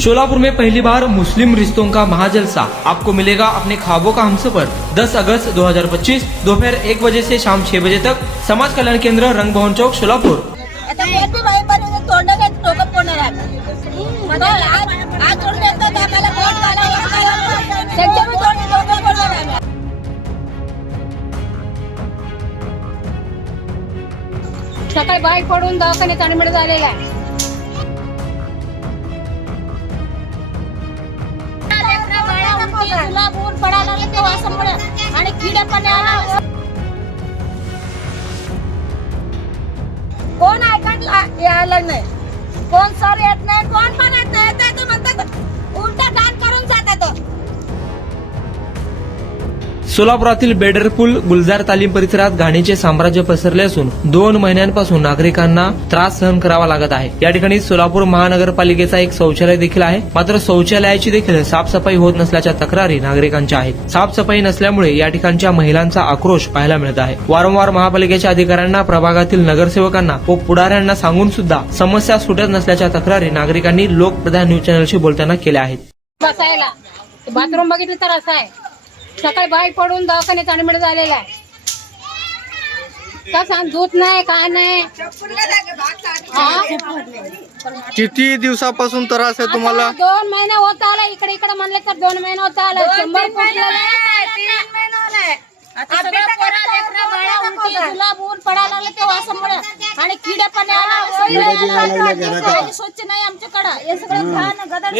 शोलापुर में पहली बार मुस्लिम रिश्तों का महाजलसा, आपको मिलेगा अपने ख्वाबों का हमसफर। 10 अगस्त 2025 दोपहर 1 बजे से शाम 6 बजे तक, समाज कल्याण केंद्र, रंगभवन चौक, शोलापुर। सकाळी बाईक पडून दवाखान्यात ऍडमिट झालेला आहे. ऊन पडायला लागले तेव्हा असं आणि किडे पण कोण ऐकायला यायला नाही, कोण सर येत नाही, कोण पण येत नाही. ते म्हणतात उलटा दान करून जातात. सोलापुरातील बेडर पूल गुलजार तालीम परिसरात घाणीचे साम्राज्य पसरले असून 2 महिन्यांपासून नागरिकांना त्रास सहन करावा लागत आहे. या ठिकाणी सोलापूर महानगरपालिकेचा एक शौचालय देखील आहे, मात्र शौचालयाची देखील साफसफाई होत नसल्याच्या तक्रारी नागरिकांच्या आहेत. साफसफाई नसल्यामुळे या ठिकाणच्या महिलांचा आक्रोश पाहायला मिळत आहे. वारंवार महापालिकेच्या अधिकाऱ्यांना, प्रभागातील नगरसेवकांना व पुढाऱ्यांना सांगून सुद्धा समस्या सुटत नसल्याच्या तक्रारी नागरिकांनी लोकप्रधान न्यूज चॅनलशी बोलताना केल्या आहेत. बसायला बाथरूम बघितलं तर असं आहे. सकाळी बाईक पडून दवाखान्यात ऍडमिट झालेला आहे. का सांग, दूध नाही, काय नाही. किती दिवसापासून त्रास आहे तुम्हाला? 2 महिने होत आला. इकडे इकडे म्हणले तर 2 महिने होत आला. 100 ऊन पडायला लागले तेव्हा असं आणि किडे पण स्वच्छ नाही आमच्याकडं. हे सगळं घाण गदर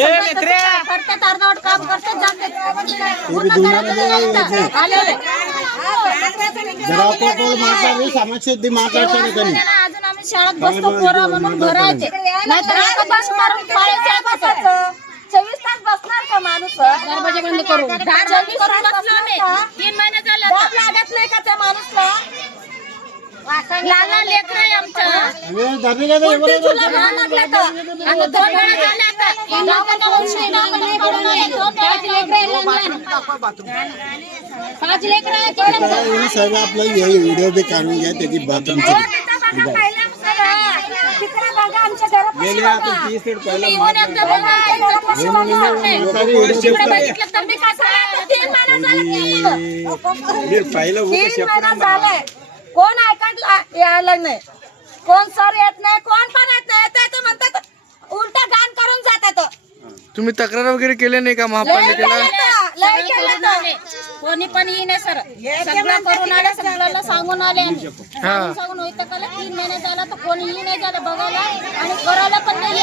करतात, अर्धवट काम करतात, जातात. अजून आम्ही शाळेत बसतो पोरं म्हणून भरायचे, नाहीतर 24 तास बसणार का माणूस? दरवाजे बंद करू 3 महिने झाले. लागत नाही का त्या माणूसला? लहान लेकर आहे आमचं. 5 लेकर आपला व्हिडिओ बी काढून घ्या त्याची बाथरूमची. कोण ऐकायला यायला नाही, कोण सर येत नाही, कोण पण येत नाही. ते म्हणतात उलटा दान करून जातात. तुम्ही तक्रार वगैरे केले नाही का महापालिकेला? कोणी पण येईन सर, सगळं करून आले, सगळ्याला सांगून आले. सांगून होतं का 3 महिने झाला तर कोणी येई नाही झालं बघायला आणि करायला पण नाही.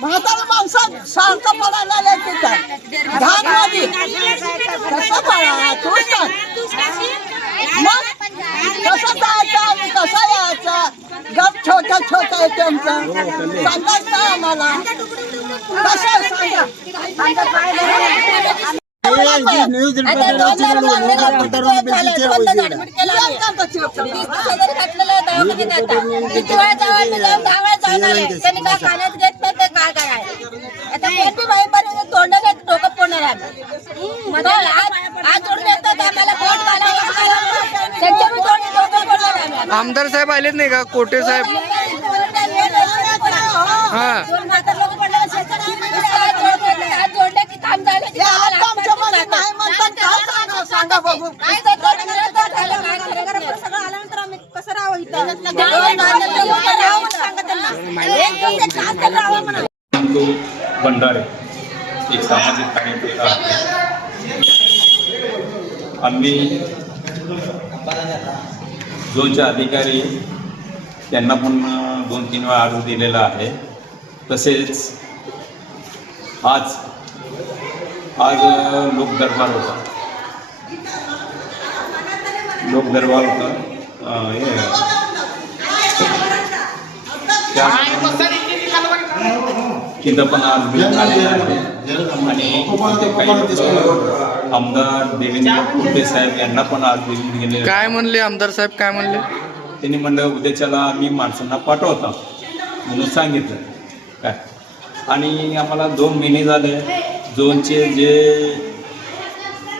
म्हातारा माणसात सारखं पडायला धान मध्ये कसं पडा तू मग कसं जायचं आणि कसं यायचं? गप छोटं छोटं आहे त्यांचं, सांगायचं ना आम्हाला. कसं सांगा तोंड डोकं पोडणार आमदार साहेब आलेत नाही का? कोटे साहेब सांगा बघू. भंडारे एक सामाजिक कार्यकर्ता. आम्ही झोनचे अधिकारी त्यांना पण 2-3 वेळा अर्ज दिलेला आहे. तसेच आज लोकदरबार होता. तिथं पण आज बिल आलेलं आहे. आणि काही आमदार देवेंद्र कुटे साहेब यांना पण आज बिल गेले. काय म्हणले आमदार साहेब? काय म्हणले त्यांनी? म्हणलं उद्याच्याला आम्ही माणसांना पाठवतो म्हणून सांगितलं काय. आणि आम्हाला 2 महिने झाले. झोनचे जे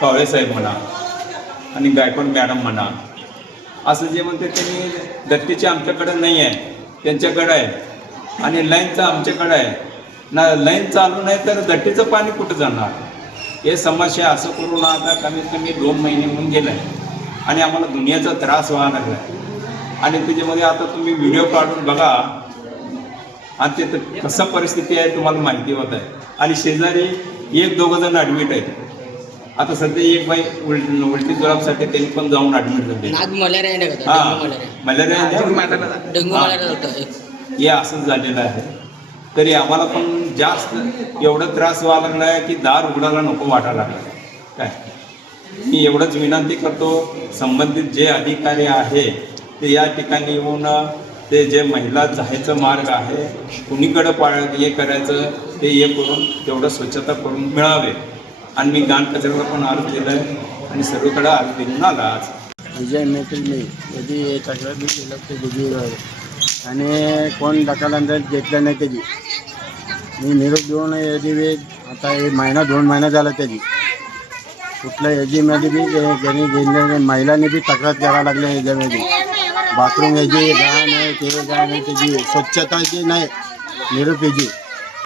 कावळे साहेब म्हणा आणि गायकवाड मॅडम म्हणा असं जे म्हणते त्यांनी दत्तीचे आमच्याकडे नाही आहे, त्यांच्याकडे आहे, आणि लाईनचं आमच्याकडे आहे ना. लाईन चालू नाही तर दट्टीचं पाणी कुठं जाणार? हे समस्या असं करून आता कमीत कमी 2 महिने होऊन गेले आहे आणि आम्हाला दुनियाचा त्रास व्हायला लागला आहे. आणि त्याच्यामध्ये आता तुम्ही व्हिडिओ काढून बघा आणि ते कसं परिस्थिती आहे तुम्हाला माहिती होत आहे. आणि शेजारी 1-2 जण ॲडमिट आहेत. आता सध्या एक बाई उलटी जुलाबसाठी त्यांनी पण जाऊन ॲडमिट झाले. मलेरिया हे असंच झालेलं आहे. तरी आम्हाला पण जास्त एवढं त्रास व्हायला लागला आहे की दार उघडायला नको वाटायला लागलं काय. मी एवढंच विनंती करतो, संबंधित जे अधिकारी आहे ते या ठिकाणी येऊन ते जे महिला जायचं मार्ग आहे कुणीकडं हे करायचं ते हे करून तेवढं स्वच्छता करून मिळावे. आणि मी घाण कचऱ्याला पण अर्ज दिला आहे आणि सर्वकडे अर्ज देऊन आला. आज विजय मेत्री मी कधी तक्रार बी केलं ते दिली आणि कोण दखलांतर घेतलं नाही त्याची. मी निरोप देऊन एजी आता 1-2 महिना झाला त्याची. कुठल्या एजीमध्ये बी ज्यांनी गेले महिलांनी बी तक्रार करायला लागल्या एजीमध्ये. बाथरूम याची घाण आहे, ते घाण आहे, त्याची स्वच्छताची नाही निरोप याची.